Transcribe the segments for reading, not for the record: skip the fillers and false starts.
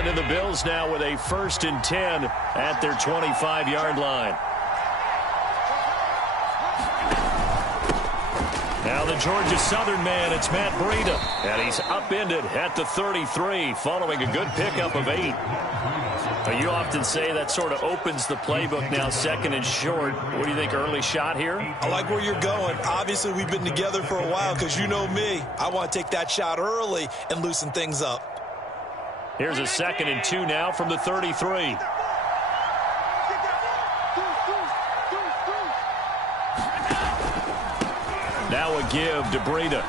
Allen and the Bills now with a 1st and 10 at their 25-yard line. Now the Georgia Southern man, it's Matt Breida. And he's upended at the 33 following a good pickup of 8. You often say that sort of opens the playbook now, 2nd and short. What do you think, early shot here? I like where you're going. Obviously, we've been together for a while because you know me. I want to take that shot early and loosen things up. Here's a 2nd and 2 now from the 33. Now a give to Breida.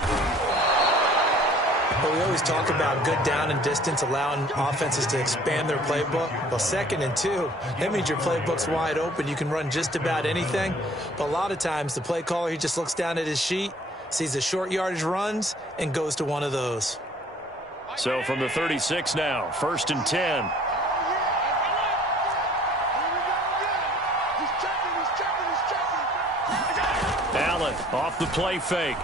Well, we always talk about good down and distance, allowing offenses to expand their playbook. Well, 2nd and 2, that means your playbook's wide open. You can run just about anything. But a lot of times, the play caller, he just looks down at his sheet, sees the short yardage runs, and goes to one of those. So from the 36 now, 1st and 10. Allen off the play fake.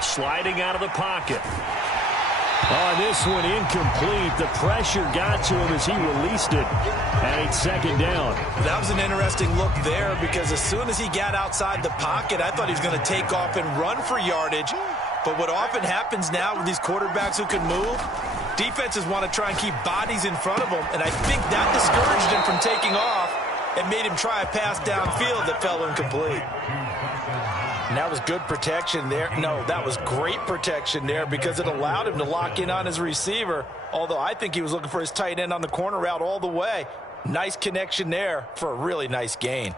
Sliding out of the pocket. Oh, this one incomplete. The pressure got to him as he released it. And it's 2nd down. That was an interesting look there because as soon as he got outside the pocket, I thought he was going to take off and run for yardage. But what often happens now with these quarterbacks who can move, defenses want to try and keep bodies in front of them. And I think that discouraged him from taking off and made him try a pass downfield that fell incomplete. And that was good protection there. No, that was great protection there because it allowed him to lock in on his receiver. Although I think he was looking for his tight end on the corner route all the way. Nice connection there for a really nice gain.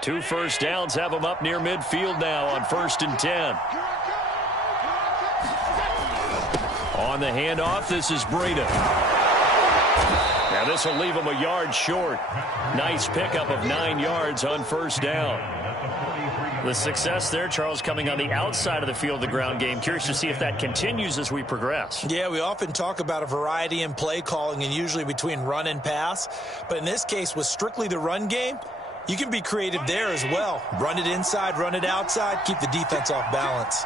Two first downs have him up near midfield now on 1st and 10. On the handoff, this is Breida. Now this will leave him a yard short. Nice pickup of 9 yards on 1st down. The success there, Charles, coming on the outside of the field, the ground game. Curious to see if that continues as we progress. Yeah, we often talk about a variety in play calling and usually between run and pass. But in this case, with strictly the run game, you can be creative there as well. Run it inside, run it outside, keep the defense off balance.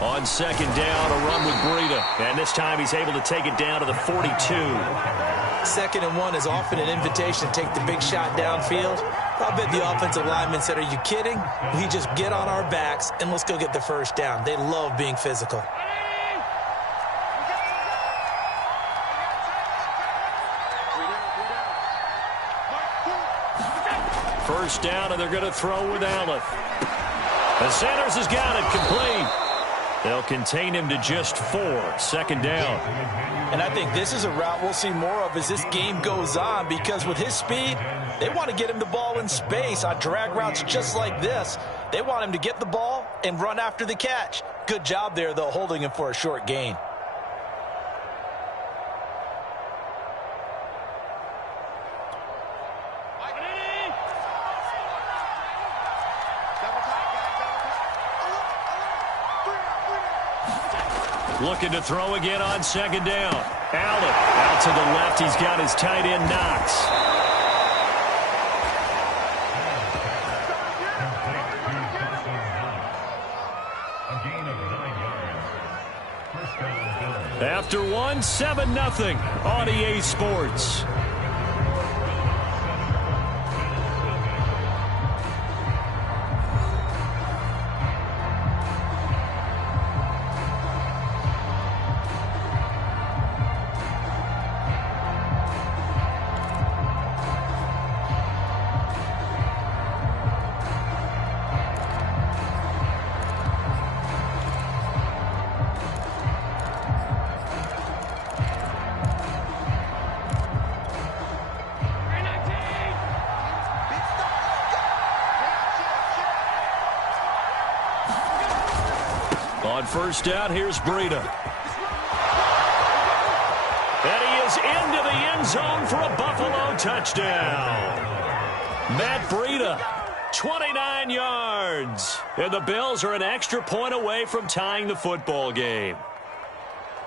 On 2nd down, a run with Breida. And this time he's able to take it down to the 42. 2nd and 1 is often an invitation to take the big shot downfield. I bet the offensive linemen said, are you kidding? We just get on our backs and let's go get the 1st down. They love being physical. First down, and they're going to throw with Allen. The Sanders has got it complete. They'll contain him to just 4. 2nd down. And I think this is a route we'll see more of as this game goes on because with his speed, they want to get him the ball in space on drag routes just like this. They want him to get the ball and run after the catch. Good job there, though, holding him for a short gain. Looking to throw again on 2nd down. Allen out to the left. He's got his tight end Knox. After 1, 7-0 on EA Sports. On 1st down, here's Breida. And he is into the end zone for a Buffalo touchdown. Matt Breida, 29 yards. And the Bills are an extra point away from tying the football game.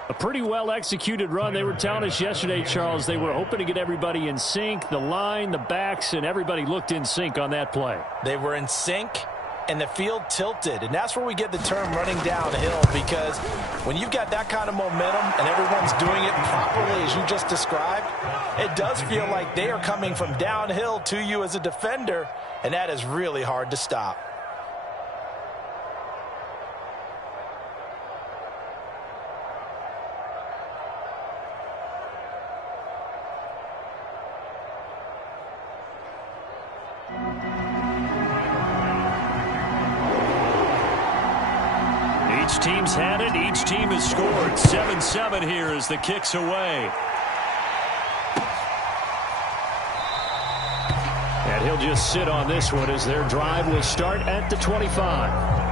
A pretty well-executed run. They were telling us yesterday, Charles, they were hoping to get everybody in sync. The line, the backs, and everybody looked in sync on that play. They were in sync. and the field tilted. And that's where we get the term running downhill, because when you've got that kind of momentum and everyone's doing it properly as you just described, it does feel like they are coming from downhill to you as a defender, and that is really hard to stop. Each team's had it. Each team has scored. 7-7 here as the kick's away. And he'll just sit on this one as their drive will start at the 25.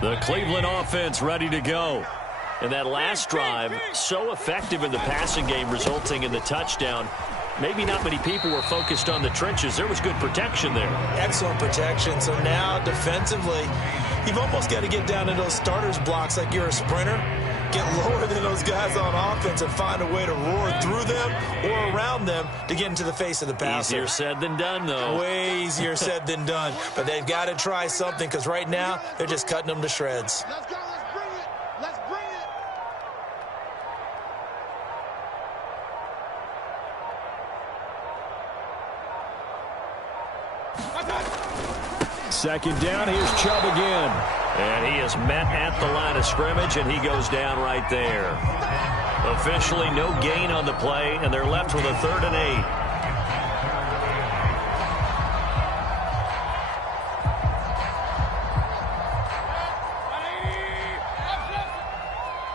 The Cleveland offense ready to go. And that last drive, so effective in the passing game, resulting in the touchdown. Maybe not many people were focused on the trenches. There was good protection there. Excellent protection. So now defensively, you've almost got to get down to those starters blocks like you're a sprinter. Get lower than those guys on offense and find a way to roar through them or around them to get into the face of the passer. Easier said than done, though. Way easier said than done. But they've got to try something, because right now they're just cutting them to shreds. Let's go. Let's bring it. Let's bring it. Second down. Here's Chubb again. And he is met at the line of scrimmage, and he goes down right there. Officially no gain on the play, and they're left with a 3rd and 8.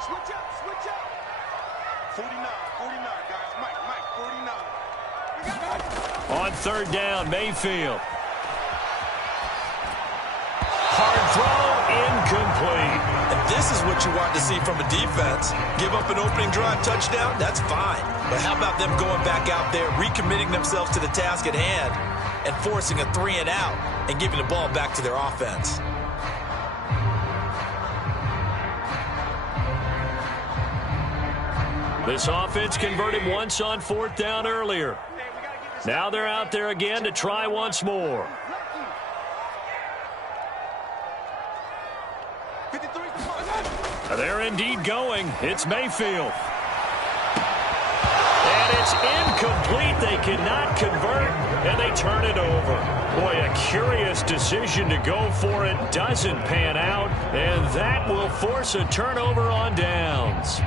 Switch up. 49, guys. Mike, 49. On 3rd down, Mayfield. Hard throw, incomplete. And this is what you want to see from a defense. Give up an opening drive touchdown, that's fine. But how about them going back out there, recommitting themselves to the task at hand, and forcing a 3-and-out and giving the ball back to their offense? This offense converted once on 4th down earlier. Now they're out there again to try once more. They're indeed going. It's Mayfield. And it's incomplete. They cannot convert, and they turn it over. Boy, a curious decision to go for it. Doesn't pan out, and that will force a turnover on downs.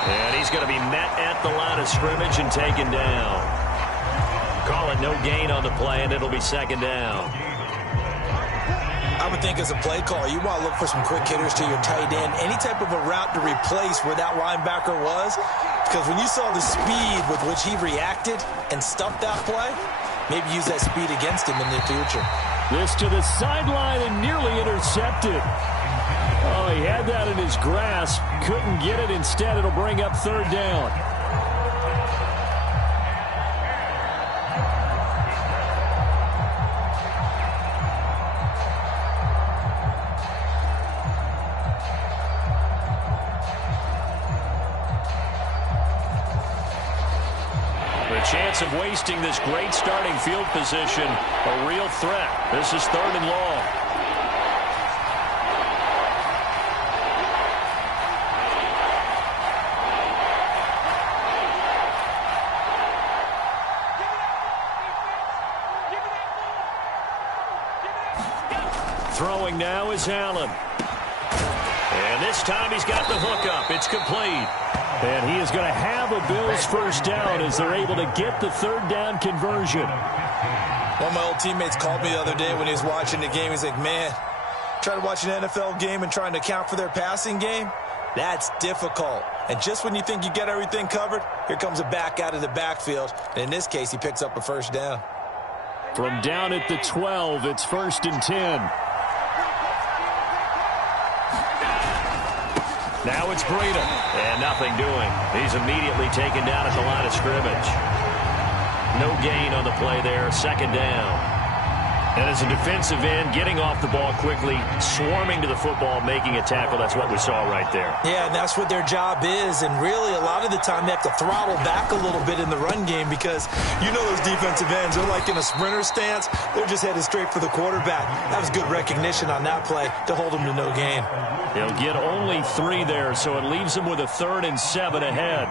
And he's going to be met at the line of scrimmage and taken down. Call it no gain on the play, and it'll be 2nd down. I would think as a play caller, you want to look for some quick hitters to your tight end, any type of a route to replace where that linebacker was. Because when you saw the speed with which he reacted and stuffed that play, maybe use that speed against him in the future. This to the sideline and nearly intercepted. Oh, he had that in his grasp. Couldn't get it. Instead, it'll bring up 3rd down. The chance of wasting this great starting field position, a real threat. This is 3rd and long. Throwing now is Allen. And this time he's got the hook up. It's complete. And he is going to have a Bills 1st down as they're able to get the 3rd down conversion. One of my old teammates called me the other day when he was watching the game. He's like, man, trying to watch an NFL game and trying to account for their passing game. That's difficult. And just when you think you get everything covered, here comes a back out of the backfield. And in this case, he picks up a first down. From down at the 12, it's 1st and 10. Now it's Breida. And nothing doing. He's immediately taken down at the line of scrimmage. No gain on the play there. 2nd down. And as a defensive end, getting off the ball quickly, swarming to the football, making a tackle, that's what we saw right there. Yeah, and that's what their job is. And really, a lot of the time, they have to throttle back a little bit in the run game because you know those defensive ends are like in a sprinter stance. They're just headed straight for the quarterback. That was good recognition on that play to hold them to no gain. He'll get only 3 there, so it leaves him with a 3rd and 7 ahead.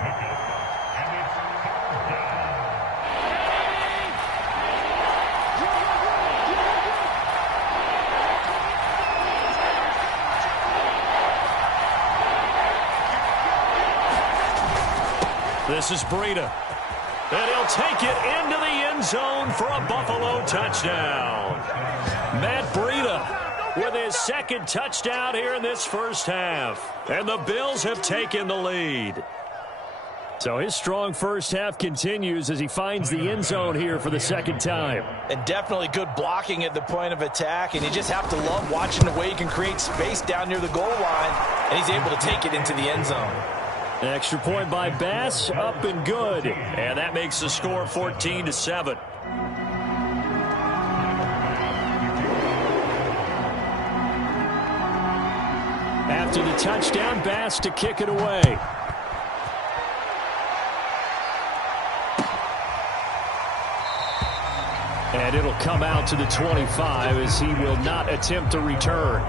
This is Breida. And he'll take it into the end zone for a Buffalo touchdown. Matt Breida with his 2nd touchdown here in this first half. And the Bills have taken the lead. So his strong first half continues as he finds the end zone here for the 2nd time. And definitely good blocking at the point of attack. And you just have to love watching the way he can create space down near the goal line. And he's able to take it into the end zone. Extra point by Bass, up and good. And that makes the score 14-7. After the touchdown, Bass to kick it away. And it'll come out to the 25 as he will not attempt to return.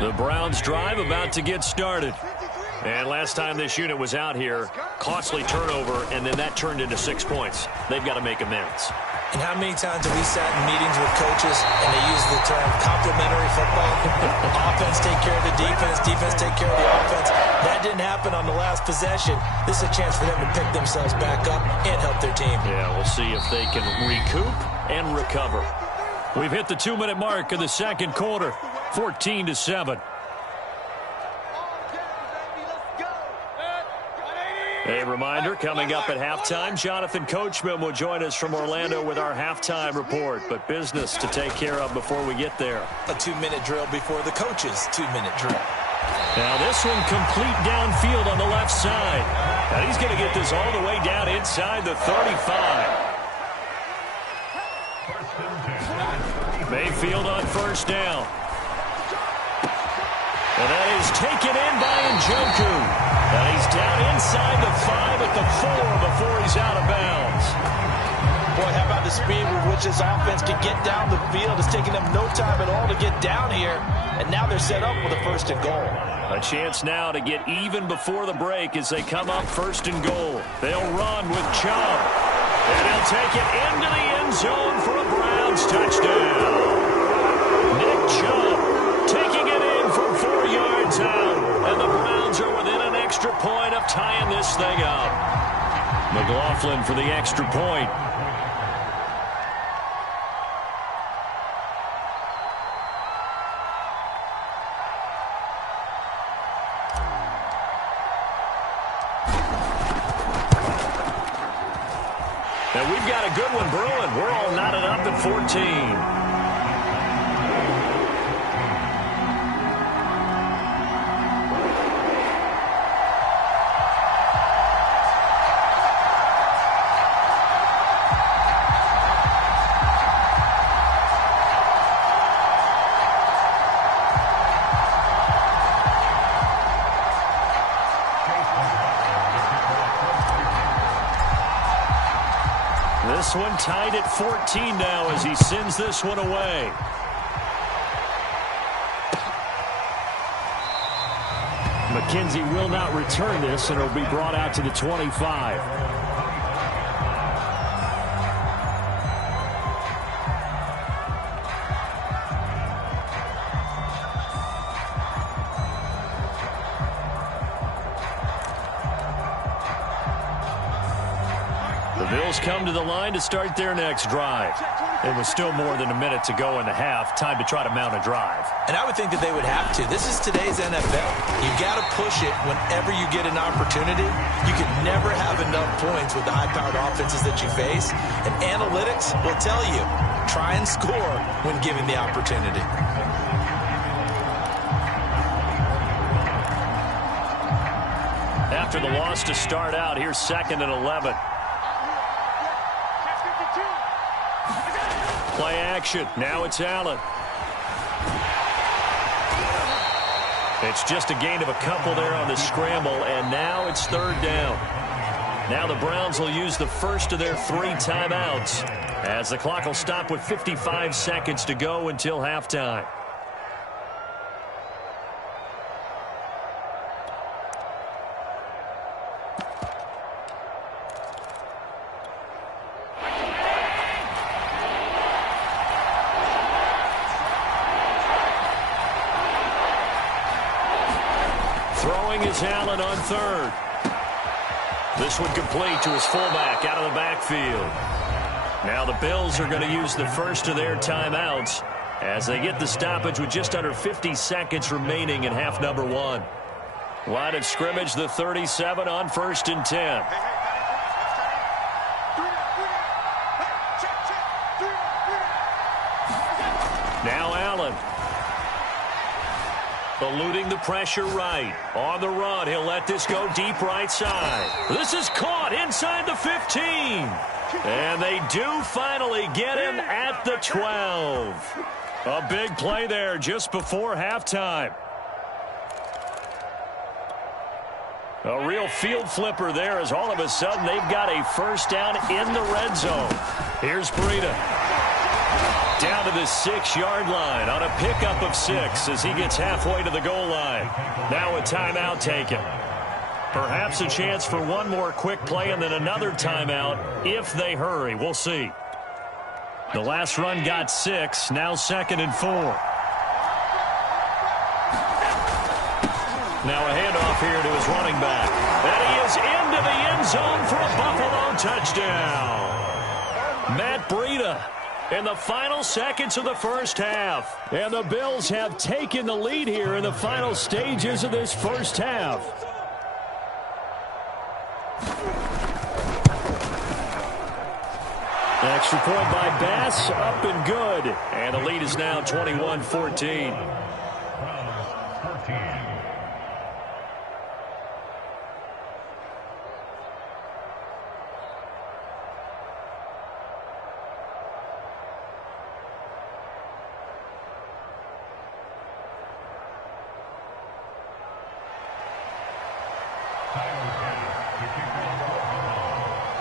The Browns drive about to get started. And last time this unit was out here, costly turnover, and then that turned into 6 points. They've got to make amends. And how many times have we sat in meetings with coaches and they use the term complementary football? Offense take care of the defense, defense take care of the offense. That didn't happen on the last possession. This is a chance for them to pick themselves back up and help their team. Yeah, we'll see if they can recoup and recover. We've hit the 2-minute mark of the 2nd quarter, 14-7. A reminder, coming up at halftime, Jonathan Coachman will join us from Orlando with our halftime report. But business to take care of before we get there. A 2-minute drill before the coach's 2-minute drill. Now this one complete downfield on the left side. And he's going to get this all the way down inside the 35. Mayfield on 1st down. And that is taken in by Njoku. And he's down inside the 5 at the 4 before he's out of bounds. Boy, how about the speed with which this offense can get down the field? It's taking them no time at all to get down here. And now they're set up with a 1st and goal. A chance now to get even before the break as they come up 1st and goal. They'll run with Chubb. And they'll take it into the end zone for a Browns touchdown. Nick Chubb taking it in from 4 yards out. And the Browns are within an extra point of tying this thing up. McLaughlin for the extra point. And we've got a good one brewing. We're all knotted up at 14. This one tied at 14 now as he sends this one away. McKenzie will not return this, and it'll be brought out to the 25. Bills come to the line to start their next drive. It was still more than a minute to go in the half. Time to try to mount a drive. And I would think that they would have to. This is today's NFL. You got to push it whenever you get an opportunity. You can never have enough points with the high-powered offenses that you face. And analytics will tell you, try and score when given the opportunity. After the loss to start out, here's 2nd and 11. Play action. Now it's Allen. It's just a gain of a couple there on the scramble, and now it's 3rd down. Now the Browns will use the first of their 3 timeouts as the clock will stop with 55 seconds to go until halftime. Throwing is Allen on 3rd. This one complete to his fullback out of the backfield. Now the Bills are going to use the first of their timeouts as they get the stoppage with just under 50 seconds remaining in half number 1. Line of scrimmage, the 37 on 1st and 10. Now Allen. Eluding the pressure right. On the run, he'll let this go deep right side. This is caught inside the 15. And they do finally get him at the 12. A big play there just before halftime. A real field flipper there as all of a sudden they've got a first down in the red zone. Here's Breida. Down to the 6-yard line on a pickup of 6 as he gets halfway to the goal line. Now a timeout taken. Perhaps a chance for one more quick play and then another timeout if they hurry. We'll see. The last run got 6. Now 2nd and 4. Now a handoff here to his running back. And he is into the end zone for a Buffalo touchdown. Matt Breida in the final seconds of the first half. And the Bills have taken the lead here in the final stages of this first half. Extra point by Bass, up and good. And the lead is now 21-14.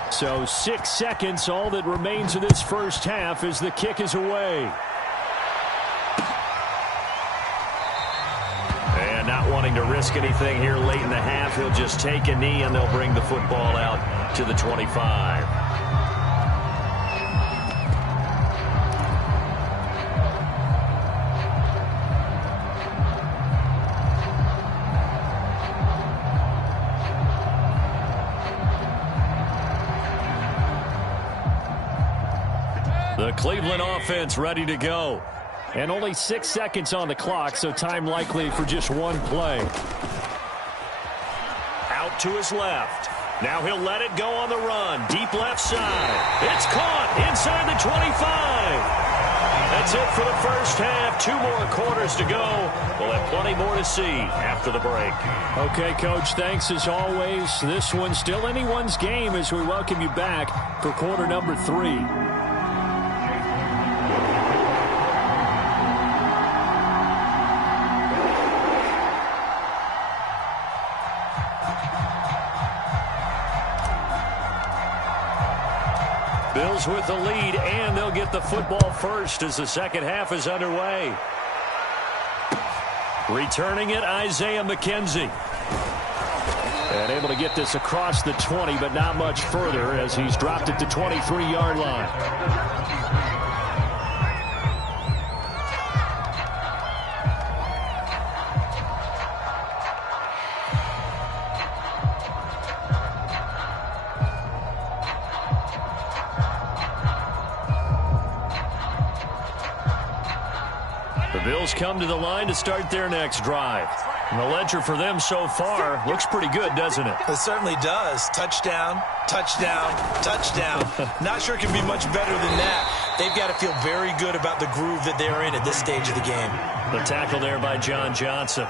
So 6 seconds, all that remains of this first half as the kick is away. And not wanting to risk anything here late in the half, he'll just take a knee and they'll bring the football out to the 25. The Cleveland offense ready to go. And only 6 seconds on the clock, so time likely for just one play. Out to his left. Now he'll let it go on the run. Deep left side. It's caught inside the 25. That's it for the first half. 2 more quarters to go. We'll have plenty more to see after the break. Okay, Coach, thanks as always. This one's still anyone's game as we welcome you back for quarter number 3. Bills with the lead, and they'll get the football first as the second half is underway. Returning it, Isaiah McKenzie. And able to get this across the 20, but not much further as he's dropped it to 23-yard line. The Bills come to the line to start their next drive. And the ledger for them so far looks pretty good, doesn't it? It certainly does. Touchdown, touchdown, touchdown. Not sure it can be much better than that. They've got to feel very good about the groove that they're in at this stage of the game. The tackle there by John Johnson.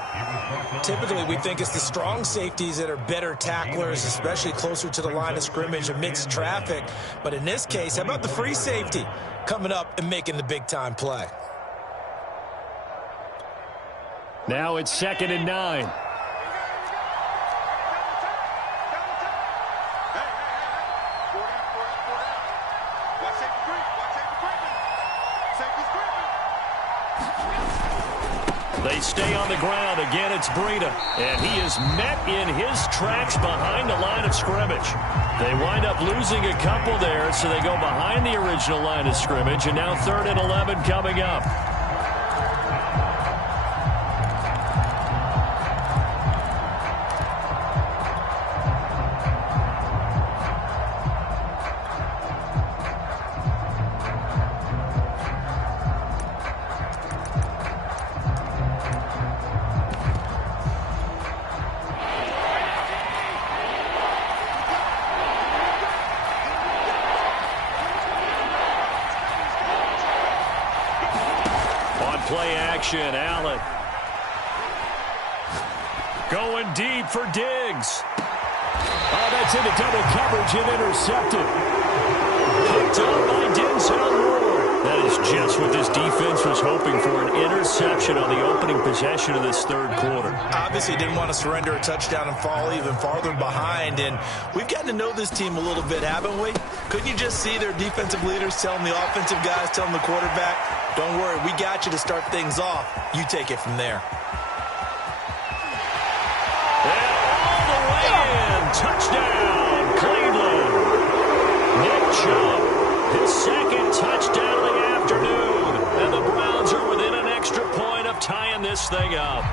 Typically, we think it's the strong safeties that are better tacklers, especially closer to the line of scrimmage amidst traffic. But in this case, how about the free safety coming up and making the big-time play? Now it's 2nd and 9. They stay on the ground. Again, it's Breida. And he is met in his tracks behind the line of scrimmage. They wind up losing a couple there, so they go behind the original line of scrimmage. And now 3rd and 11 coming up. Play action, Allen. Going deep for Diggs. Oh, that's into double coverage and intercepted. Picked up by Denzel Ward. That is just what this defense was hoping for, an interception on the opening possession of this 3rd quarter. Obviously didn't want to surrender a touchdown and fall even farther behind. And we've gotten to know this team a little bit, haven't we? Couldn't you just see their defensive leaders telling the offensive guys, telling the quarterback, don't worry, we got you to start things off. You take it from there. And all the way in. Touchdown, Cleveland. Nick Chubb, his 2nd touchdown of the afternoon. And the Browns are within an extra point of tying this thing up.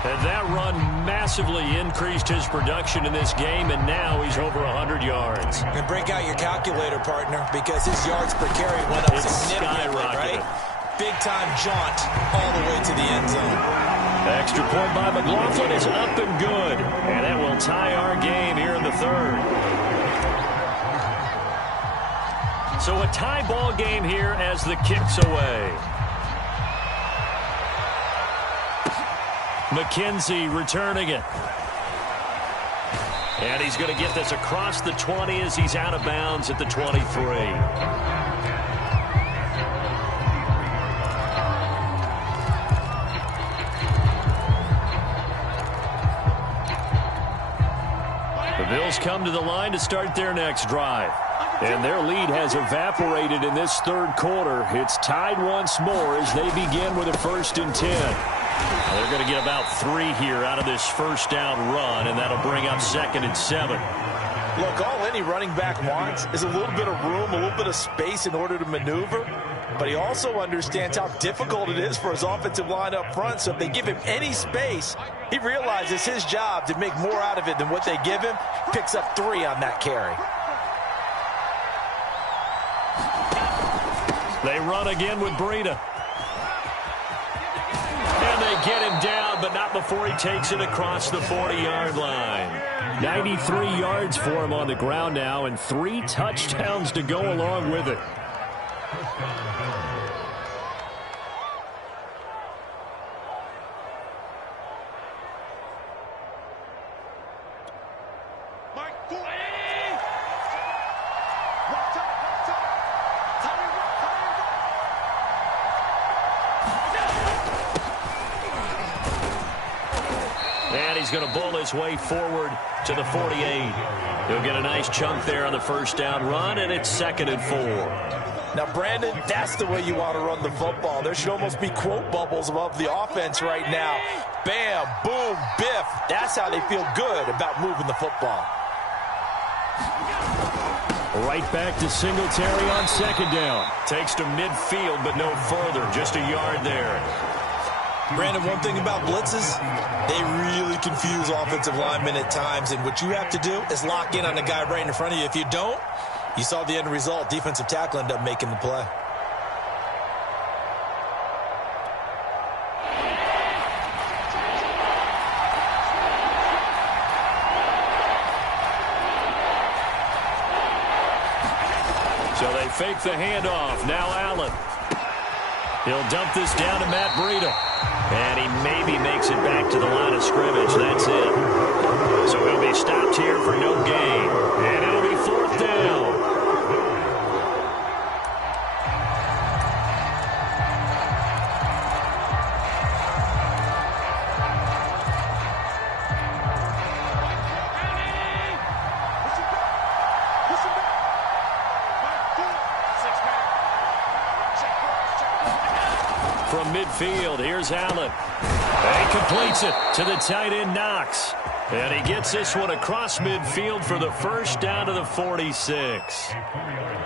And that run massively increased his production in this game, and now he's over 100 yards. And break out your calculator, partner, because his yards per carry went up significantly, right? Big-time jaunt all the way to the end zone. Extra point by McLaughlin is up and good. And that will tie our game here in the 3rd. So a tie ball game here as the kick's away. McKenzie returning it. And he's going to get this across the 20 as he's out of bounds at the 23. The Bills come to the line to start their next drive. And their lead has evaporated in this 3rd quarter. It's tied once more as they begin with a 1st and 10. They're going to get about 3 here out of this 1st down run, and that'll bring up 2nd and 7. Look, all any running back wants is a little bit of room, a little bit of space in order to maneuver. But he also understands how difficult it is for his offensive line up front. So if they give him any space, he realizes his job to make more out of it than what they give him. Picks up 3 on that carry. They run again with Breida. And they get him down, but not before he takes it across the 40-yard line. 93 yards for him on the ground now, and 3 touchdowns to go along with it. He's going to bull his way forward to the 48. He'll get a nice chunk there on the 1st down run, and it's 2nd and 4. Now, Brandon, that's the way you want to run the football. There should almost be quote bubbles above the offense right now. Bam, boom, biff. That's how they feel good about moving the football. Right back to Singletary on 2nd down. Takes to midfield, but no further. Just a yard there. Brandon, one thing about blitzes, they really confuse offensive linemen at times, and what you have to do is lock in on the guy right in front of you. If you don't, you saw the end result. Defensive tackle ended up making the play. So they fake the handoff. Now Allen. He'll dump this down to Matt Breida. And he maybe makes it back to the line of scrimmage. That's it. So he'll be stopped here for no gain. And it'll be 4th down. From midfield, here's Allen. And he completes it to the tight end, Knox. And he gets this one across midfield for the first down to the 46.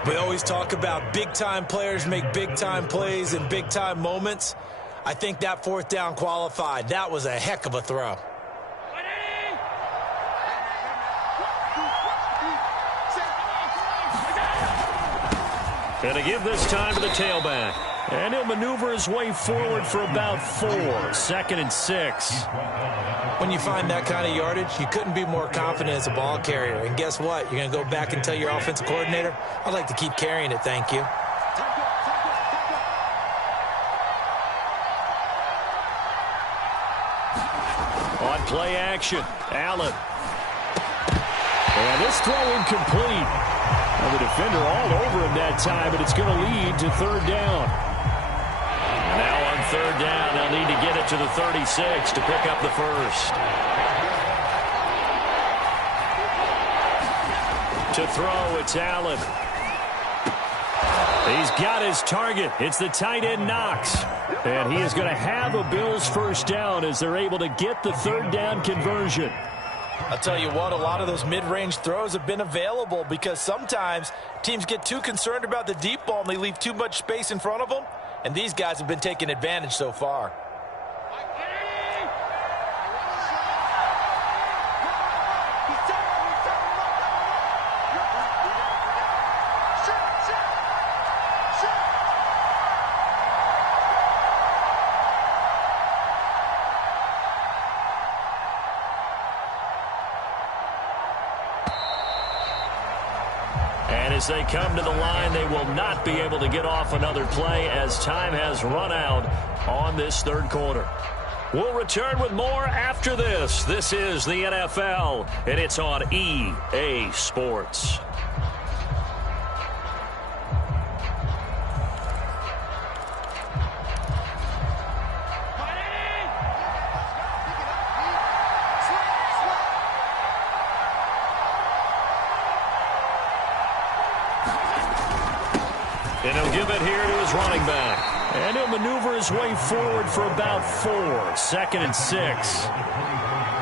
We always talk about big-time players make big-time plays in big-time moments. I think that 4th down qualified. That was a heck of a throw. And to give this time to the tailback. And he'll maneuver his way forward for about 4. 2nd and 6. When you find that kind of yardage, you couldn't be more confident as a ball carrier. And guess what? You're going to go back and tell your offensive coordinator, I'd like to keep carrying it, thank you. On play action, Allen. And this throw incomplete. Well, the defender all over him that time, but it's going to lead to 3rd down. Now on 3rd down, they'll need to get it to the 36 to pick up the first. To throw, it's Allen. He's got his target. It's the tight end, Knox. And he is going to have a Bills first down as they're able to get the 3rd down conversion. I'll tell you what, a lot of those mid-range throws have been available because sometimes teams get too concerned about the deep ball and they leave too much space in front of them. And these guys have been taking advantage so far. As they come to the line, they will not be able to get off another play as time has run out on this 3rd quarter. We'll return with more after this. This is the NFL, and it's on EA Sports. And he'll give it here to his running back. And he'll maneuver his way forward for about 4. 2nd and 6.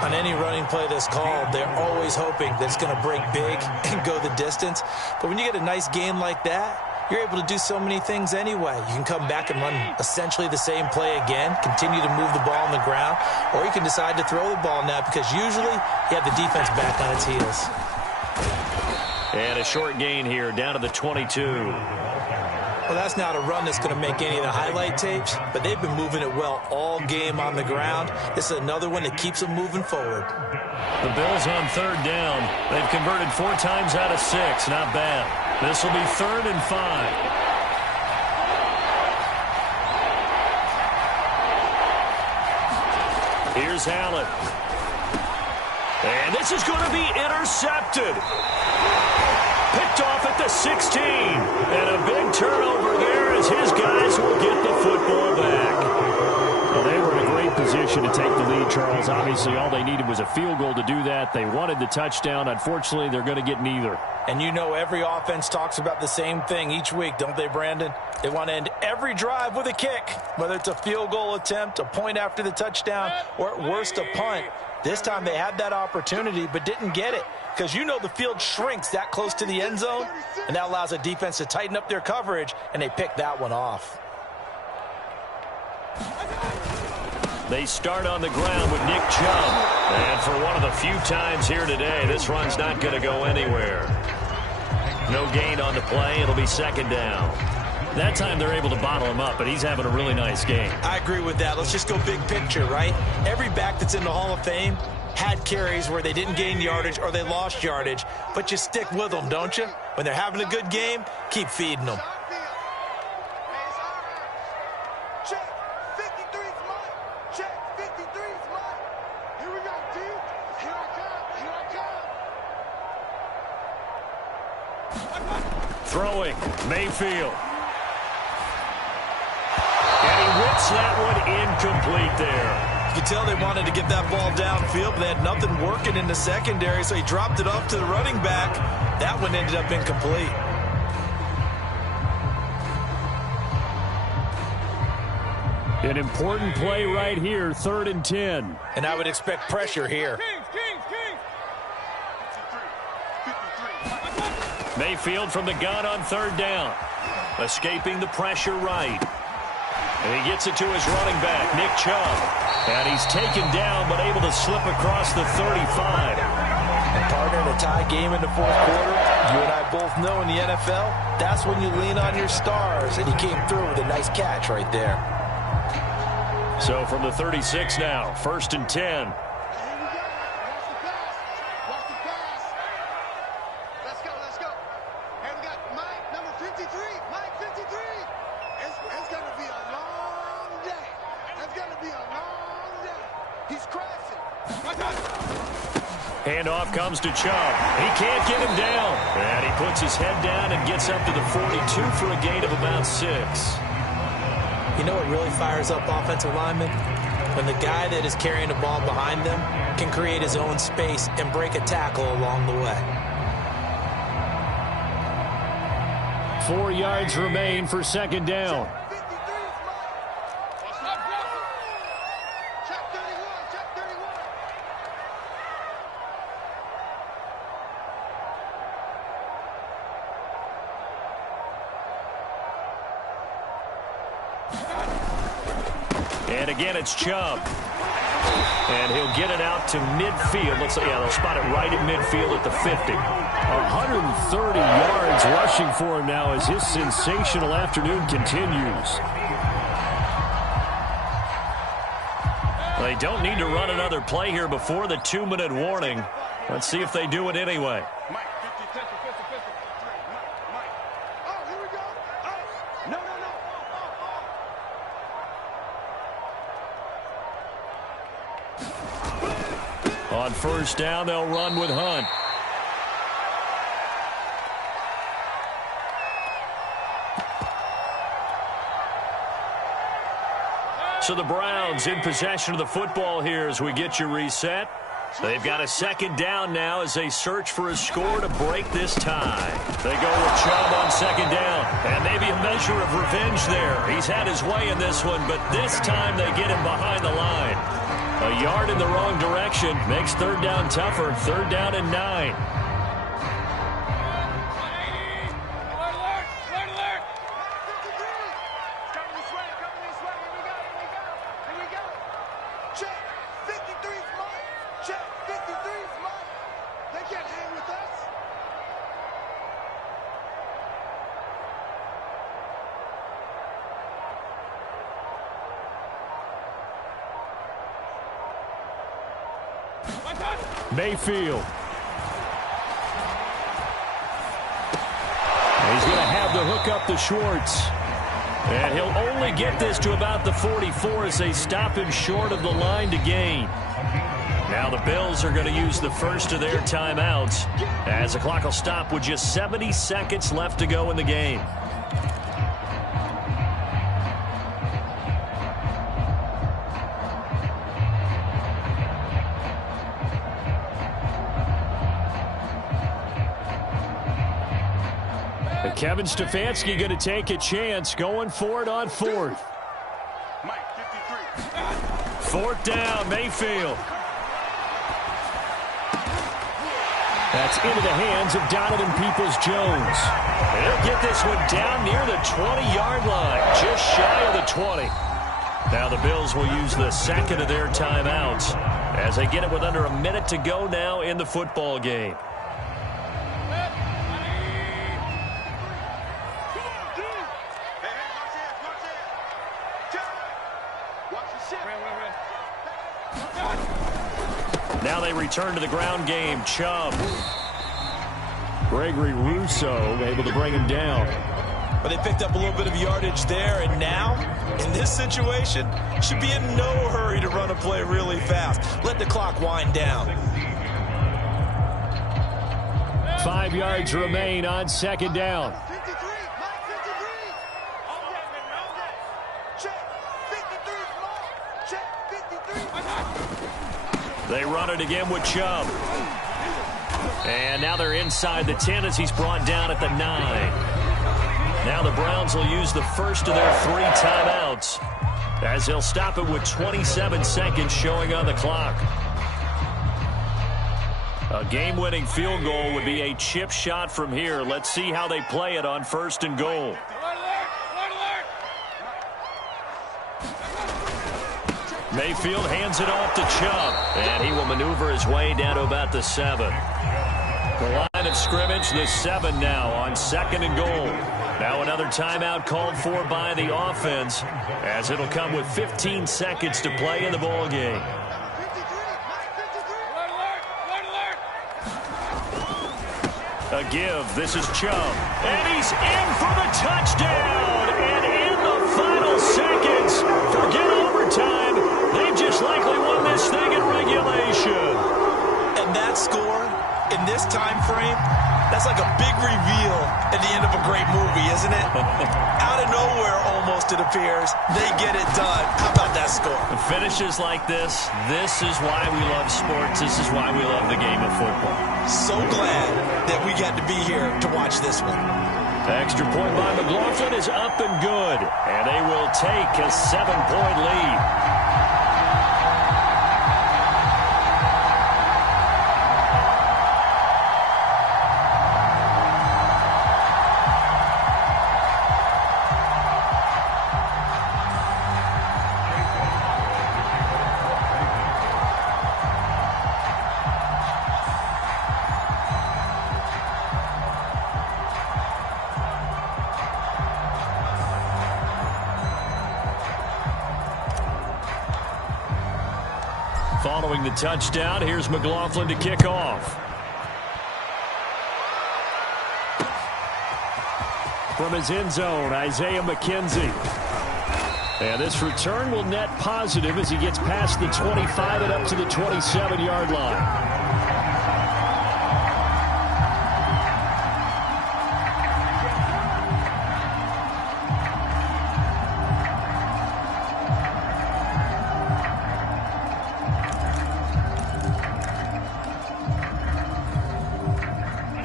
On any running play that's called, they're always hoping that it's going to break big and go the distance. But when you get a nice gain like that, you're able to do so many things anyway. You can come back and run essentially the same play again, continue to move the ball on the ground, or you can decide to throw the ball now because usually you have the defense back on its heels. And a short gain here down to the 22. Well, that's not a run that's going to make any of the highlight tapes, but they've been moving it well all game on the ground. This is another one that keeps them moving forward. The Bills on 3rd down. They've converted 4 times out of 6. Not bad. This will be 3rd and 5. Here's Allen. And this is going to be intercepted. Picked off at the 16. And a big turnover there as his guys will get the football back. Well, they were in a great position to take the lead, Charles. Obviously, all they needed was a field goal to do that. They wanted the touchdown. Unfortunately, they're going to get neither. And you know every offense talks about the same thing each week, don't they, Brandon? They want to end every drive with a kick, whether it's a field goal attempt, a point after the touchdown, or at worst a punt. This time they had that opportunity but didn't get it because you know the field shrinks that close to the end zone, and that allows a defense to tighten up their coverage, and they pick that one off. They start on the ground with Nick Chubb. And for one of the few times here today, this run's not going to go anywhere. No gain on the play. It'll be 2nd down. That time they're able to bottle him up, but he's having a really nice game. I agree with that. Let's just go big picture, right? Every back that's in the Hall of Fame had carries where they didn't gain yardage or they lost yardage, but you stick with them, don't you? When they're having a good game, keep feeding them. Check 53's mine. Check 53's mine. Here we go, D. Here I come. Here I come. Throwing, Mayfield. And he whips that one incomplete there. You could tell they wanted to get that ball downfield, but they had nothing working in the secondary, so he dropped it off to the running back. That one ended up incomplete. An important play right here, 3rd and 10. And I would expect pressure here. Mayfield from the gun on 3rd down. Escaping the pressure right. And he gets it to his running back, Nick Chubb. And he's taken down, but able to slip across the 35. And partner, in a tie game in the 4th quarter, you and I both know in the NFL, that's when you lean on your stars. And he came through with a nice catch right there. So from the 36 now, 1st and 10. Handoff comes to Chubb. He can't get him down. And he puts his head down and gets up to the 42 for a gain of about 6. You know what really fires up offensive linemen? When the guy that is carrying the ball behind them can create his own space and break a tackle along the way. 4 yards remain for 2nd down. And again, it's Chubb. And he'll get it out to midfield. Looks like, yeah, they'll spot it right at midfield at the 50. 130 yards rushing for him now as his sensational afternoon continues. They don't need to run another play here before the 2-minute warning. Let's see if they do it anyway. On 1st down, they'll run with Hunt. So the Browns in possession of the football here as we get you reset. They've got a 2nd down now as they search for a score to break this tie. They go with Chubb on 2nd down. And maybe a measure of revenge there. He's had his way in this one, but this time they get him behind the line. A yard in the wrong direction makes 3rd down tougher. 3rd down and 9. Mayfield. He's going to have the hook up to Schwartz. And he'll only get this to about the 44 as they stop him short of the line to gain. Now the Bills are going to use the first of their timeouts as the clock will stop with just 70 seconds left to go in the game. Kevin Stefanski going to take a chance, going for it on 4th. 4th down, Mayfield. That's into the hands of Donovan Peoples-Jones. He'll get this one down near the 20-yard line, just shy of the 20. Now the Bills will use the 2nd of their timeouts as they get it with under a minute to go now in the football game. Now they return to the ground game. Chubb. Gregory Rousseau able to bring him down. But they picked up a little bit of yardage there, and now, in this situation, should be in no hurry to run a play really fast. Let the clock wind down. 5 yards remain on second down. 53, Mike 53. Check 53, Mike. Check 53. They run it again with Chubb. And now they're inside the 10 as he's brought down at the 9. Now the Browns will use the first of their 3 timeouts as they'll stop it with 27 seconds showing on the clock. A game-winning field goal would be a chip shot from here. Let's see how they play it on 1st and goal. Mayfield hands it off to Chubb, and he will maneuver his way down to about the 7. The line of scrimmage, the 7 now on 2nd and goal. Now another timeout called for by the offense as it'll come with 15 seconds to play in the ball game. A give. This is Chubb. And he's in for the touchdown. And in the final seconds, forget overtime. They've just likely won this thing in regulation. And that score, in this time frame, that's like a big reveal at the end of a great movie, isn't it? Out of nowhere, almost, it appears. They get it done. How about that score? Finishes like this is why we love sports. This is why we love the game of football. So glad that we got to be here to watch this one. The extra point by McLaughlin is up and good. And they will take a 7-point lead. Following the touchdown, here's McLaughlin to kick off. From his end zone, Isaiah McKenzie. And this return will net positive as he gets past the 25 and up to the 27-yard line.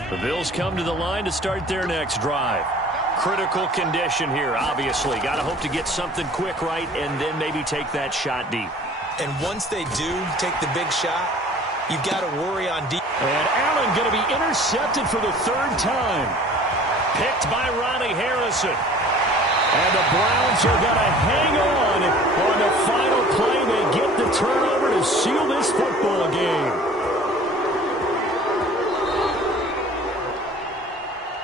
The Bills come to the line to start their next drive. Critical condition here, obviously. Got to hope to get something quick right and then maybe take that shot deep. And once they do take the big shot, you've got to worry on deep. And Allen going to be intercepted for the 3rd time. Picked by Ronnie Harrison. And the Browns are going to hang on the final play. They get the turnover to seal this football game.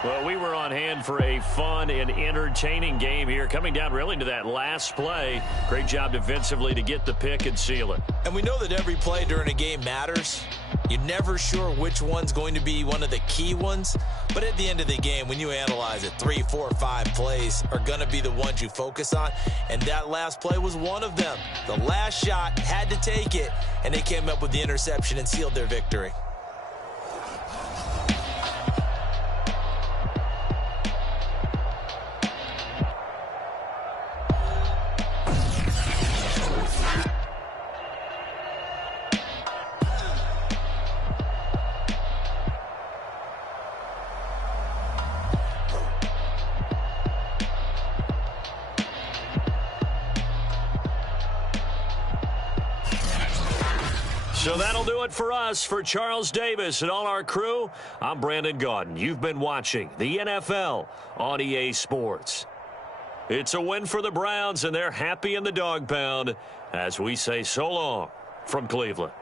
Well, we were on hand for a fun and entertaining game here. Coming down really to that last play. Great job defensively to get the pick and seal it. And we know that every play during a game matters. You're never sure which one's going to be one of the key ones. But at the end of the game, when you analyze it, 3, 4, 5 plays are going to be the ones you focus on. And that last play was one of them. The last shot had to take it, and they came up with the interception and sealed their victory. So that'll do it for us. For Charles Davis and all our crew, I'm Brandon Gaudin. You've been watching the NFL on EA Sports. It's a win for the Browns, and they're happy in the dog pound as we say so long from Cleveland.